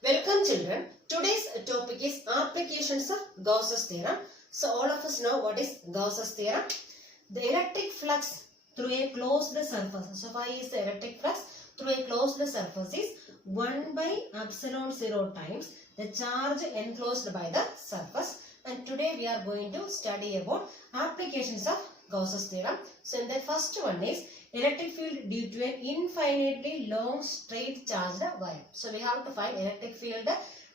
Welcome children. Today's topic is applications of Gauss's theorem. So all of us know what is Gauss's theorem. The electric flux through a closed surface. So phi is the electric flux through a closed surface is 1 by epsilon 0 times the charge enclosed by the surface. And today we are going to study about applications of Gauss's theorem. So in the first one is electric field due to an infinitely long straight charged wire. So we have to find electric field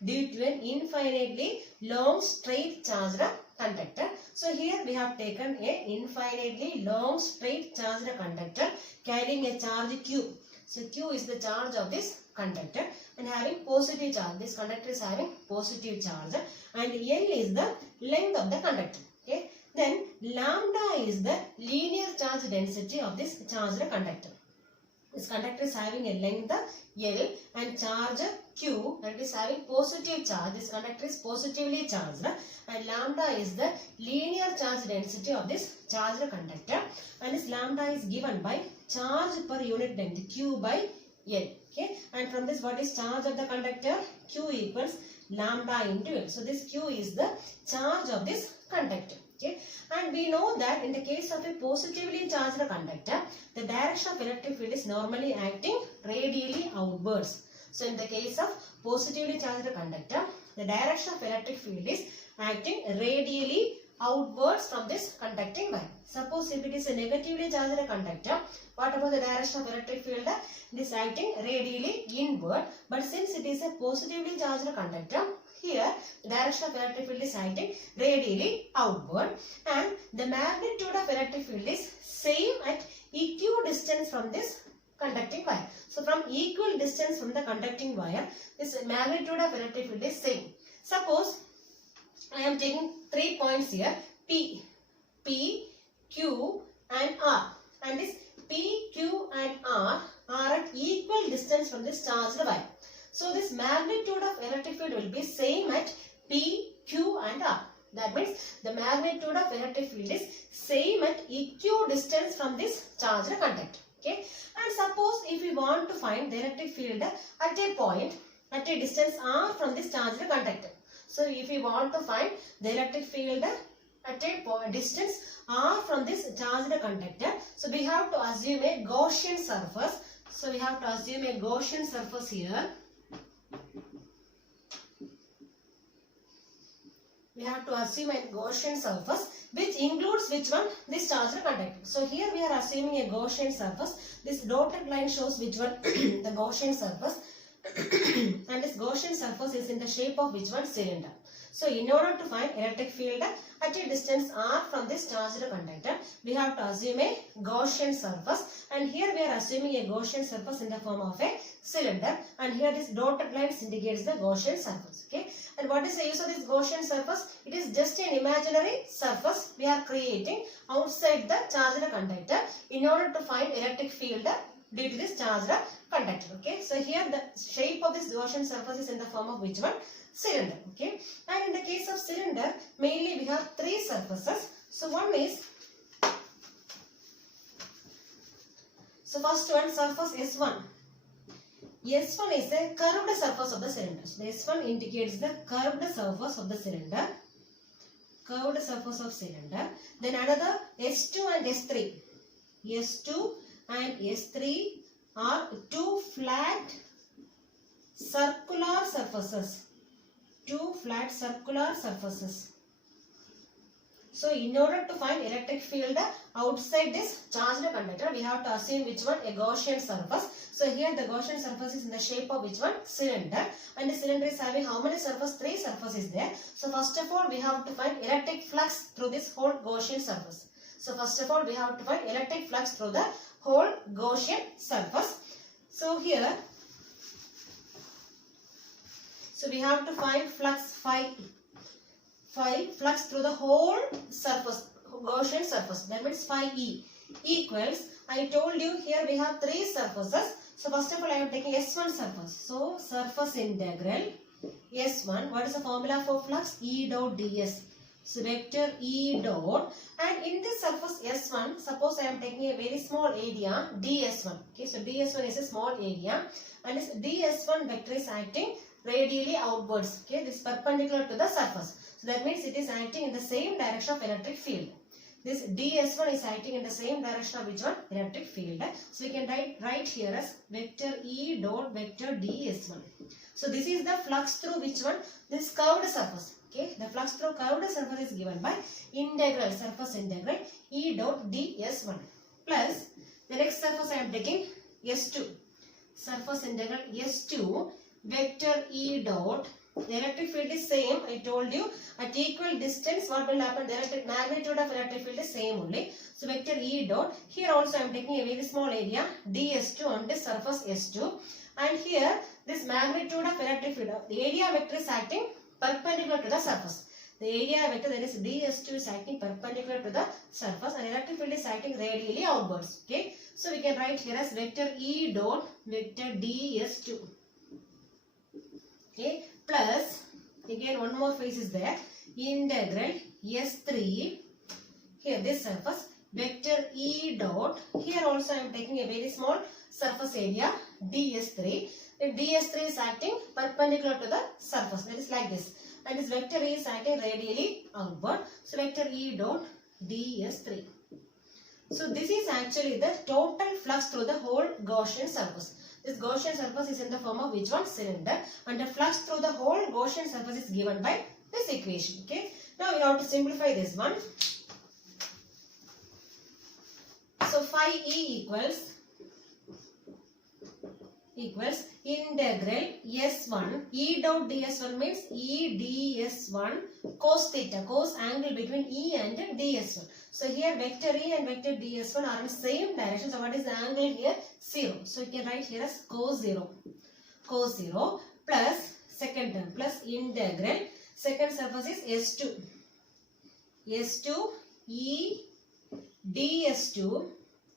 due to an infinitely long straight charged conductor. So here we have taken a infinitely long straight charged conductor carrying a charge Q. So Q is the charge of this conductor and having positive charge. This conductor is having positive charge and L is the length of the conductor. Okay. Then lambda is the linear charge density of this charged conductor. This conductor is having a length L and charge Q and is having positive charge. This conductor is positively charged and lambda is the linear charge density of this charged conductor and this lambda is given by charge per unit length Q by L. Okay, and from this what is charge of the conductor? Q equals lambda into L. So this Q is the charge of this conductor. Okay, and we know that in the case of a positively charged conductor, the direction of electric field is normally acting radially outwards. So in the case of positively charged conductor, the direction of electric field is acting radially outwards from this conducting wire. Suppose if it is a negatively charged conductor, what about the direction of electric field? It is acting radially inward, but since it is a positively charged conductor, here the direction of electric field is acting radially outward and the magnitude of electric field is same at equal distance from this conducting wire. So from equal distance from the conducting wire, this magnitude of electric field is same. Suppose I am taking 3 points here, P, Q and R, and this P, Q and R are at equal distance from this charged wire. So this magnitude of electric field will be same at P, Q and R. That means the magnitude of electric field is same at equal distance from this charged conductor. Okay. And suppose if we want to find the electric field at a point at a distance R from this charged conductor. So if we want to find the electric field at a distance R from this charged conductor, so we have to assume a Gaussian surface. So we have to assume a Gaussian surface here. We have to assume a Gaussian surface which includes which one? This charged conductor. So here we are assuming a Gaussian surface. This dotted line shows which one? The Gaussian surface. And this Gaussian surface is in the shape of which one? Cylinder. So in order to find electric field at a distance R from this charged conductor, we have to assume a Gaussian surface, and here we are assuming a Gaussian surface in the form of a cylinder, and here this dotted line indicates the Gaussian surface. Okay, and what is the use of this Gaussian surface? It is just an imaginary surface we are creating outside the charged conductor in order to find electric field due to this charged conductor. Okay, so here the shape of this Gaussian surface is in the form of which one? Cylinder. Okay, and in the case of cylinder, mainly we have three surfaces. So one is, so first one, surface S1. S1 is the curved surface of the cylinder. So S1 indicates the curved surface of the cylinder. Curved surface of cylinder. Then another S2 and S3. S2 and S3 are two flat circular surfaces. Two flat circular surfaces. So in order to find electric field outside this charged conductor, we have to assume which one? A Gaussian surface. So here the Gaussian surface is in the shape of which one? Cylinder. And the cylinder is having how many surfaces? Three surfaces there. So first of all we have to find electric flux through this whole Gaussian surface. So first of all we have to find electric flux through the whole Gaussian surface. So here, so we have to find flux phi flux through the whole surface, Gaussian surface. That means phi E equals, I told you here we have three surfaces. So first of all I am taking S1 surface. So surface integral S1. What is the formula for flux? E dot ds. So vector E dot, and in this surface S1, suppose I am taking a very small area ds1. Okay, so ds1 is a small area and this ds1 vector is acting radially outwards. Okay, this is perpendicular to the surface. So that means it is acting in the same direction of electric field. This ds1 is acting in the same direction of which one? Electric field. So we can write here as vector E dot vector ds1. So this is the flux through which one? This curved surface. Okay, the flux through curved surface is given by integral, surface integral E dot ds1 plus the next surface I am taking S2. Surface integral S2 vector E dot. The electric field is same. I told you at equal distance what will happen? The electric magnitude of electric field is same only. So vector E dot. Here also I am taking a very small area ds2 on this surface S2. And here this magnitude of electric field, the area vector is acting perpendicular to the surface. The area vector, that is ds2, is acting perpendicular to the surface and electric field is acting radially outwards. Okay, so we can write here as vector E dot vector ds2. Okay, plus again one more phase is there, integral S3, here this surface vector E dot. Here also I am taking a very small surface area ds3. If ds3 is acting perpendicular to the surface, that is like this, and this vector E is acting radially outward. So vector E dot ds3. So this is actually the total flux through the whole Gaussian surface. This Gaussian surface is in the form of which one? Cylinder, and the flux through the whole Gaussian surface is given by this equation. Okay, now we have to simplify this one. So phi E equals integral S1 E dot ds1 means E ds1 cos theta, cos angle between E and ds1. So here vector E and vector ds1 are in same direction. So what is the angle here? 0. So you can write here as cos 0. Cos 0 plus second term plus integral. Second surface is S2. S2 E ds2.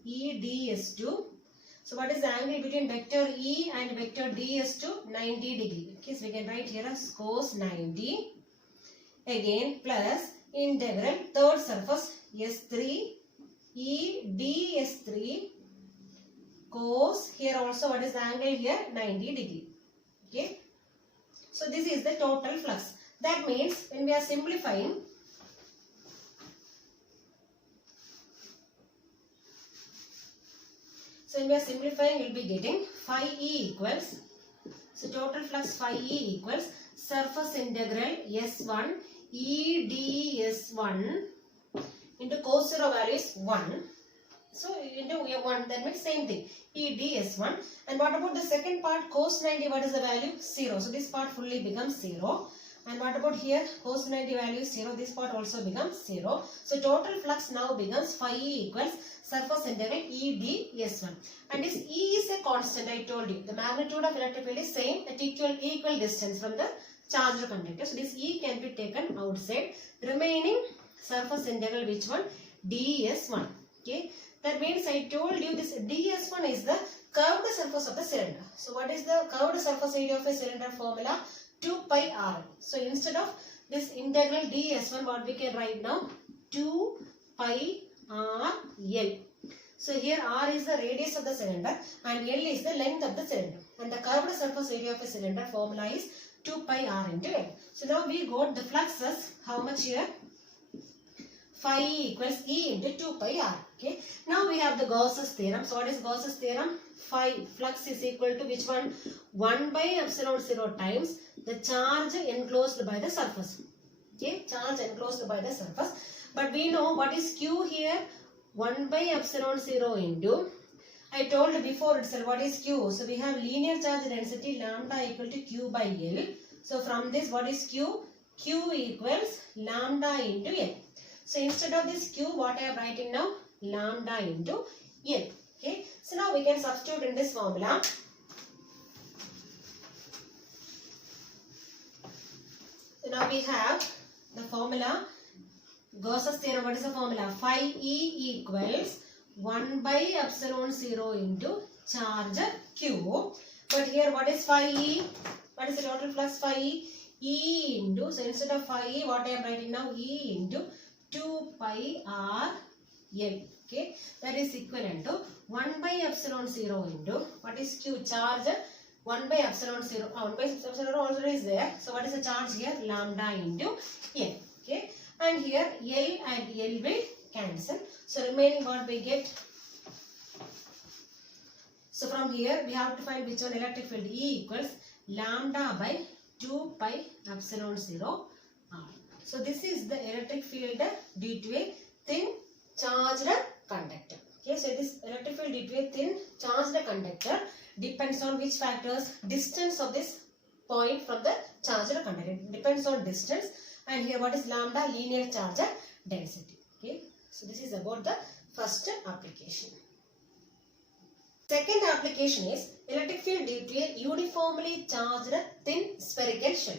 E ds2. So what is the angle between vector E and vector ds2? 90 degree. Okay, so we can write here as cos 90. Again plus integral third surface S3 E ds3 cos, here also what is the angle here? 90 degree. Okay, so this is the total flux. That means when we are simplifying, so when we are simplifying, we will be getting phi E equals, so total flux phi E equals surface integral S1 E ds1 into cos 0 value is 1. So into 1, that means same thing, E ds1. And what about the second part, cos 90, what is the value? 0. So this part fully becomes 0. And what about here, cos 90 value is 0, this part also becomes 0. So total flux now becomes phi E equals surface integral E ds1. And this E is a constant, I told you. The magnitude of electric field is same at equal distance from the charged conductor. So this E can be taken outside. Remaining surface integral which one? ds1. Okay, that means I told you this ds1 is the curved surface of the cylinder. So what is the curved surface area of a cylinder formula? 2 pi r. So instead of this integral ds1, what we can write now? 2 pi r L. So here r is the radius of the cylinder and L is the length of the cylinder. And the curved surface area of a cylinder formula is 2 pi r into L. So now we got the flux as how much here? Phi E equals E into 2 pi r. Okay. Now we have the Gauss's theorem. So what is Gauss's theorem? Phi flux is equal to which one? 1 by epsilon 0 times the charge enclosed by the surface. Okay. Charge enclosed by the surface. But we know what is Q here? 1 by epsilon 0 into, I told before itself what is Q. So we have linear charge density lambda equal to Q by L. So from this what is Q? Q equals lambda into L. So instead of this Q, what I am writing now? Lambda into L. Okay. So now we can substitute in this formula. So now we have the formula. Gauss's theorem, what is the formula? Phi E equals 1 by epsilon 0 into charge Q. But here what is phi E? What is the total flux phi E? E into, so instead of phi E, what I am writing now? E into 2 pi r L. Okay, that is equivalent to 1 by epsilon 0 into what is Q? Charge 1 by epsilon 0. 1 by epsilon 0 already is there. So what is the charge here? Lambda into L. Okay. And here L and L will cancel. So remaining what we get? So from here we have to find which one electric field. E equals lambda by 2 pi epsilon 0 R. So this is the electric field due to a thin charged conductor. Okay, so this electric field due to a thin charged conductor depends on which factors? Distance of this point from the charged conductor. It depends on distance. And here what is lambda? Linear charge density. Okay, so this is about the first application. Second application is electric field due to a uniformly charged thin spherical shell.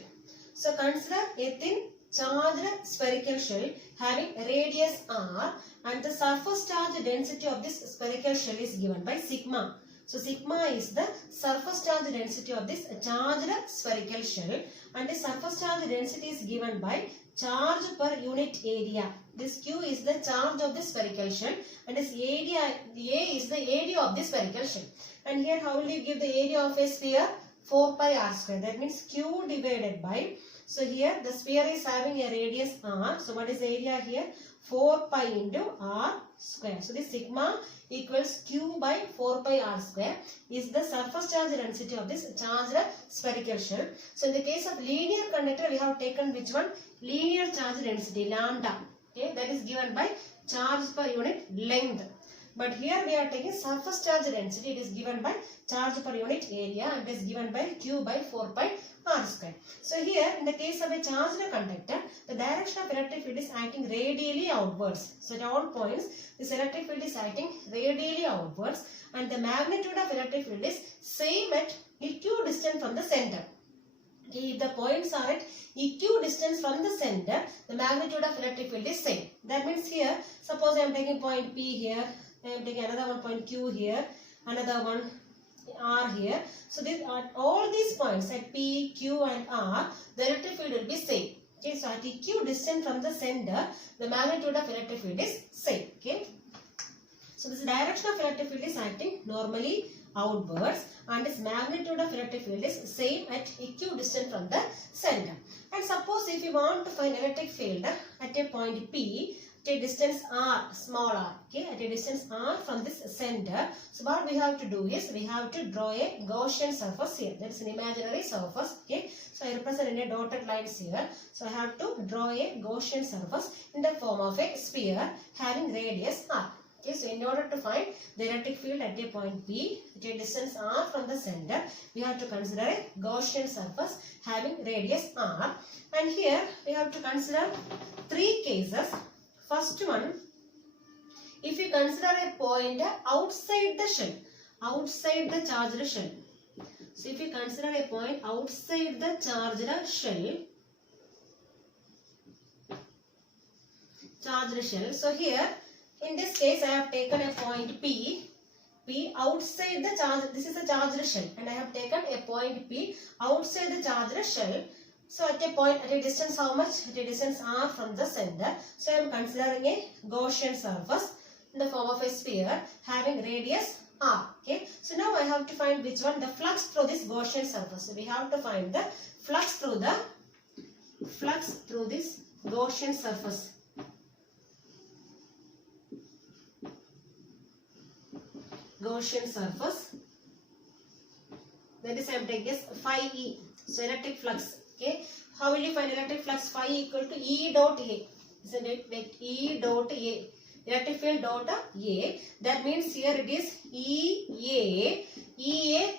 So consider a thin charged spherical shell having radius r, and the surface charge density of this spherical shell is given by sigma. So sigma is the surface charge density of this charged spherical shell, and the surface charge density is given by charge per unit area. This Q is the charge of the spherical shell, and this area A is the area of the spherical shell. And here how will you give the area of a sphere? 4 pi r square. That means Q divided by, so here the sphere is having a radius r. So what is the area here? 4 pi into r square. So this sigma equals Q by 4 pi r square is the surface charge density of this charged spherical shell. So in the case of linear conductor, we have taken which one? Linear charge density, lambda. Okay, that is given by charge per unit length. But here we are taking surface charge density. It is given by charge per unit area, and it is given by Q by 4 pi r square. So here in the case of a charged conductor, the direction of electric field is acting radially outwards. So at all points, this electric field is acting radially outwards, and the magnitude of electric field is same at equidistant from the center. If the points are at equidistant from the center, the magnitude of electric field is same. That means here, suppose I am taking point P here, I am taking another one point Q here, another one R here. So this, at all these points at P, Q and R, the electric field will be same. Okay, so at equidistant from the center, the magnitude of electric field is same. Okay, so this direction of electric field is acting normally outwards, and its magnitude of electric field is same at equidistant from the center. And suppose if you want to find electric field at a point P, at a distance r, small r, okay, at a distance r from this center, so what we have to do is we have to draw a Gaussian surface here. That is an imaginary surface. Okay, so I represent in a dotted lines here. So I have to draw a Gaussian surface in the form of a sphere having radius r. Okay, so in order to find the electric field at a point P, at a distance r from the center, we have to consider a Gaussian surface having radius r. And here we have to consider three cases. First one, if you consider a point outside the shell, outside the charged shell. So if you consider a point outside the charged shell, so here in this case I have taken a point P outside the charge. This is a charged shell, and I have taken a point P outside the charged shell. So at a point, at a distance how much? At a distance r from the center. So I am considering a Gaussian surface in the form of a sphere having radius r. Okay. So now I have to find which one? The flux through this Gaussian surface. So we have to find the flux through this Gaussian surface. Gaussian surface. That is I am taking as phi E. So electric flux. Okay, how will you find electric flux? Phi equal to E dot A, isn't it? Like E dot A, electric field dot A. That means here it is EA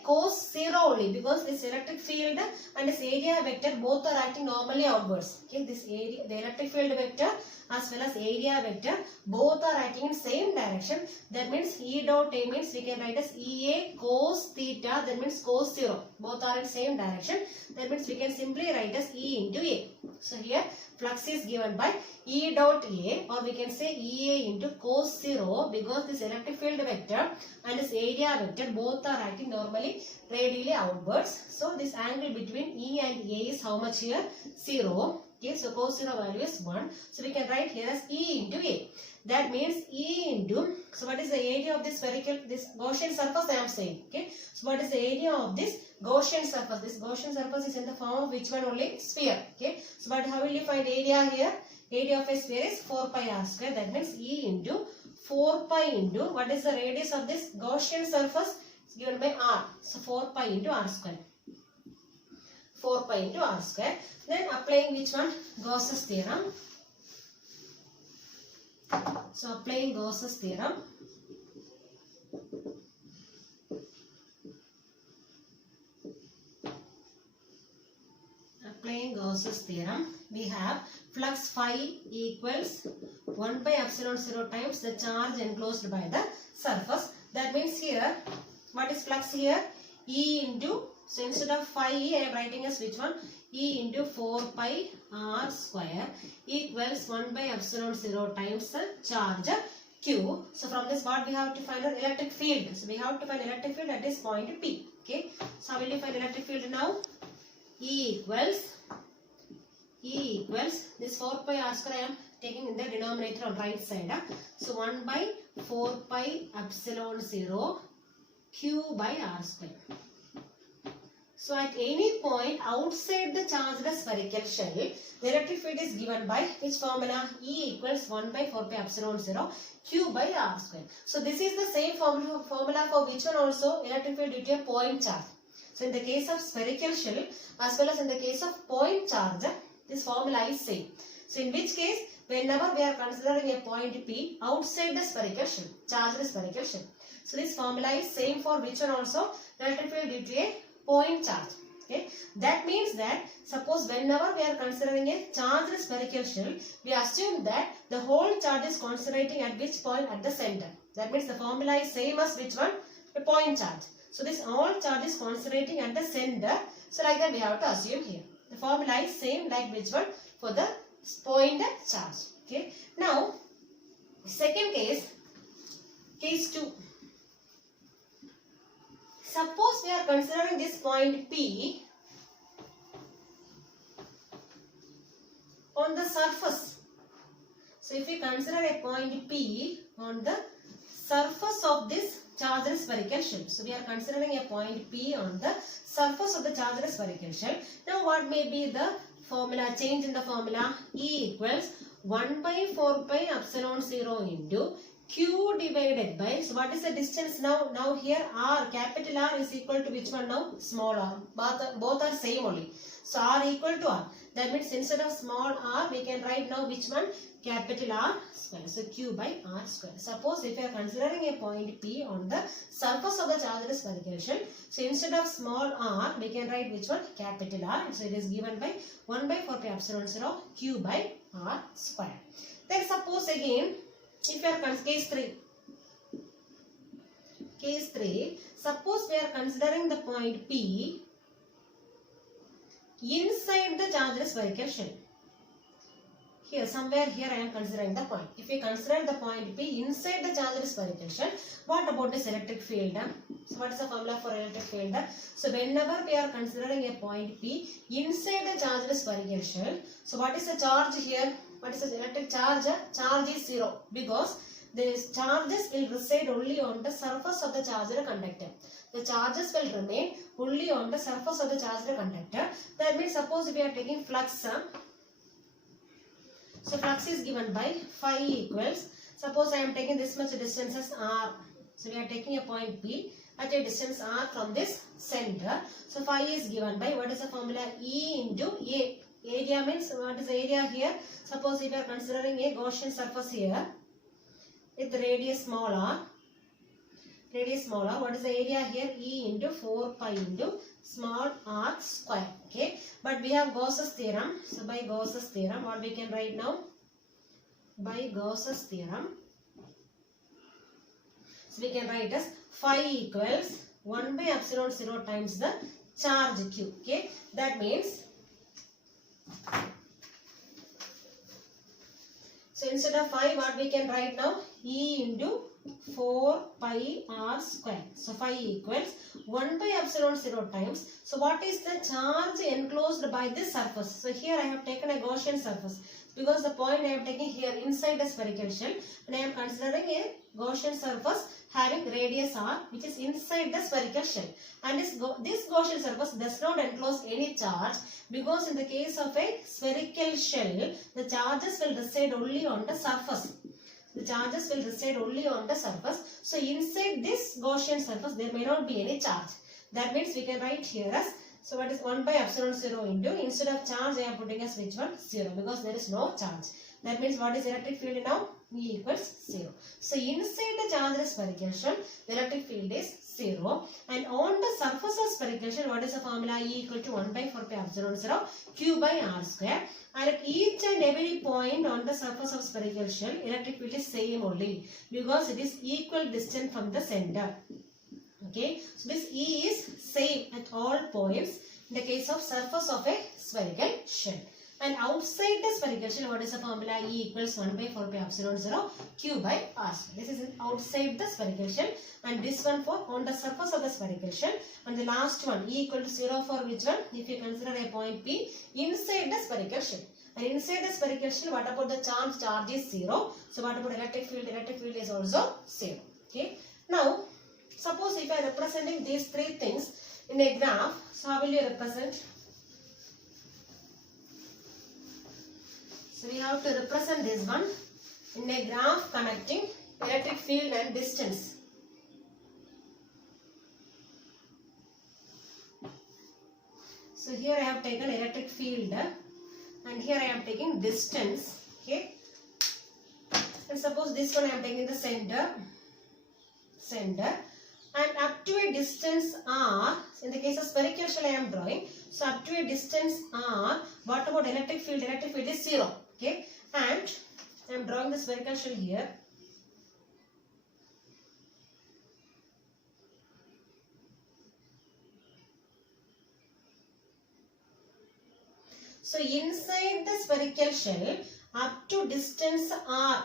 cos 0 only, because this electric field and this area vector both are acting normally outwards. Okay, this area, the electric field vector as well as area vector both are acting in same direction. That means E dot A means we can write as EA cos theta. That means cos 0. Both are in same direction. That means we can simply write as E into A. So here flux is given by E dot A, or we can say EA into cos 0, because this electric field vector and this area vector both are acting normally radially outwards. So this angle between E and A is how much here? 0. Okay, so cos 0 value is 1. So we can write here as E into A. That means E into, so what is the area of this spherical, this Gaussian surface I am saying. Okay, so what is the area of this Gaussian surface? This Gaussian surface is in the form of which one only? Sphere. Okay, so but how will you find area here? Area of a sphere is 4 pi r square. That means E into 4 pi into, what is the radius of this Gaussian surface? It's given by r. So 4 pi into r square. 4 pi into r square. Then applying which one? Gauss's theorem. So applying Gauss's theorem. Applying Gauss's theorem, we have flux phi equals 1 by epsilon 0 times the charge enclosed by the surface. That means here, what is flux here? E into, so instead of phi E, I am writing as which one? E into 4 pi r square equals 1 by epsilon 0 times the charge Q. So from this what we have to find out? Electric field. So we have to find electric field at this point P. Okay. So how will you find electric field now? E equals this 4 pi r square I am taking in the denominator on right side. So 1 by 4 pi epsilon 0 Q by r square. So at any point outside the charged spherical shell, the electric field is given by which formula? E equals 1 by 4 pi epsilon 0 Q by r square. So this is the same formula for which one also? Electric field due to a point charge. So in the case of spherical shell as well as in the case of point charge, this formula is same. So in which case, whenever we are considering a point P outside the spherical shell, charged spherical shell. So this formula is same for which one also? Electric field due to a point charge. Okay. That means that suppose whenever we are considering a charged spherical shell, we assume that the whole charge is concentrating at which point? At the center. That means the formula is same as which one? A point charge. So this all charge is concentrating at the center. So like that we have to assume here. The formula is same like which one? For the point charge. Okay. Now, second case, case 2. Suppose we are considering this point P on the surface. So if we consider a point P on the surface of this charged spherical shell. So we are considering a point P on the surface of the charged spherical shell. Now what may be the formula? Change in the formula. E equals 1 by 4 pi epsilon 0 into Q divided by, so what is the distance now? Now here R, capital R is equal to which one now? Small r. Both are same only. So R equal to R. That means instead of small r, we can write now which one? Capital R square. So Q by R square. Suppose if you are considering a point P on the surface of the charged spherical shell, so instead of small r, we can write which one? Capital R. So it is given by 1 by 4 pi epsilon 0 Q by R square. Then suppose again, if you are case 3, suppose we are considering the point P inside the charged spherical shell. Here, somewhere here I am considering the point. If we consider the point P inside the charged spherical shell, what about this electric field? So what is the formula for electric field? So whenever we are considering a point P inside the charged spherical shell, so what is the charge here? What is the electric charge? Charge is 0 because the charges will reside only on the surface of the charged conductor. The charges will remain only on the surface of the charged conductor. That means suppose if we are taking flux, so flux is given by phi equals, suppose I am taking this much distance as r. So we are taking a point P at a distance r from this center. So phi is given by, what is the formula? E into A. Area means, what is the area here? Suppose if we are considering a Gaussian surface here with radius small r. Radius small r. What is the area here? E into 4 pi into small r square. Okay. But we have Gauss's theorem. So by Gauss's theorem, what we can write now? By Gauss's theorem, so we can write as phi equals 1 by epsilon 0 times the charge Q. Okay. That means, so instead of phi, what we can write now? E into 4 pi r square. So phi equals 1 by epsilon 0 times. So what is the charge enclosed by this surface? So here I have taken a Gaussian surface because the point I am taking here inside the spherical shell, and I am considering a Gaussian surface having radius r, which is inside the spherical shell, and this Gaussian surface does not enclose any charge, because in the case of a spherical shell, the charges will reside only on the surface. The charges will reside only on the surface. So inside this Gaussian surface there may not be any charge. That means we can write here as, so what is 1 by epsilon 0 into, instead of charge I am putting as which one? 0, because there is no charge. That means what is electric field now? E equals 0. So inside the chargeless spherical shell, the electric field is 0. And on the surface of spherical shell, what is the formula? E equal to 1 by 4 pi epsilon 0 q by r square. And at each and every point on the surface of spherical shell, electric field is same only, because it is equal distance from the center. Okay, so this E is same at all points in the case of surface of a spherical shell. And outside the spherical shell, what is the formula? E equals 1 by 4 pi epsilon 0 q by r square. This is outside the spherical shell, and this one for on the surface of the spherical shell. And the last one, E equal to 0 for which one? If you consider a point P inside the spherical shell. And inside the spherical shell, what about the charge? Charge is 0. So what about electric field? Electric field is also 0. Okay. Now, suppose if I am representing these three things in a graph, so how will you represent? So we have to represent this one in a graph connecting electric field and distance. So here I have taken electric field and here I am taking distance. Okay. And suppose this one I am taking the center. And up to a distance r, in the case of spherical shell I am drawing, so up to a distance r, what about electric field? Electric field is 0. Okay, and I am drawing the spherical shell here. So inside the spherical shell, up to distance r,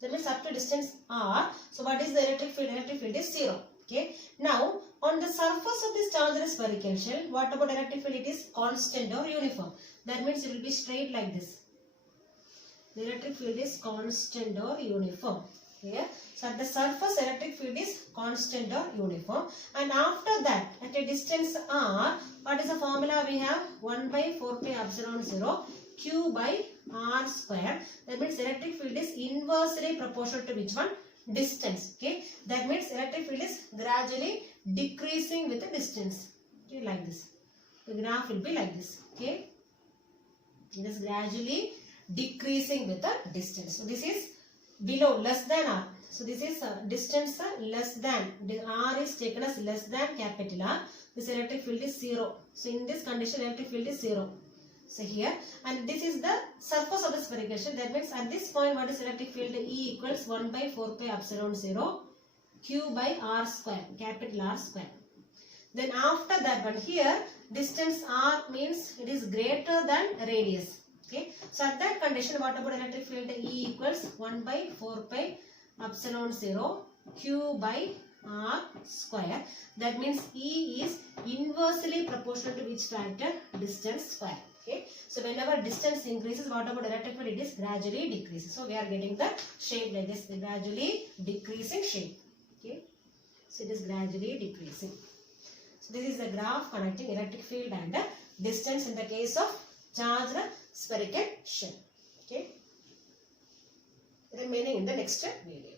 that means up to distance r. So what is the electric field? Electric field is 0. Okay. Now on the surface of this chargeless spherical shell, what about electric field? It is constant or uniform. That means it will be straight like this. The electric field is constant or uniform. Here. So at the surface, electric field is constant or uniform. And after that, at a distance r, what is the formula we have? 1 by 4 pi epsilon 0 q by r square. That means electric field is inversely proportional to which one? Distance. Okay. That means electric field is gradually decreasing with the distance. Okay, like this. The graph will be like this. Okay. It is gradually decreasing with the distance. So this is below, less than r. So this is distance less than, r is taken as less than capital R. This electric field is 0. So in this condition, electric field is 0. So here, and this is the surface of the spherical shell. That means at this point, what is electric field? E equals 1 by 4 pi epsilon 0 q by r square, capital R square. Then after that one, here distance r means it is greater than radius. Okay. So at that condition, what about electric field? E equals 1 by 4 pi epsilon 0 q by r square. That means E is inversely proportional to which factor? Distance square. Okay. So whenever distance increases, what about electric field? It is gradually decreases. So we are getting the shape like this, the gradually decreasing shape. Okay. So it is gradually decreasing. So this is the graph connecting electric field and the distance in the case of charged spherical shell. Okay. Remaining in the next video.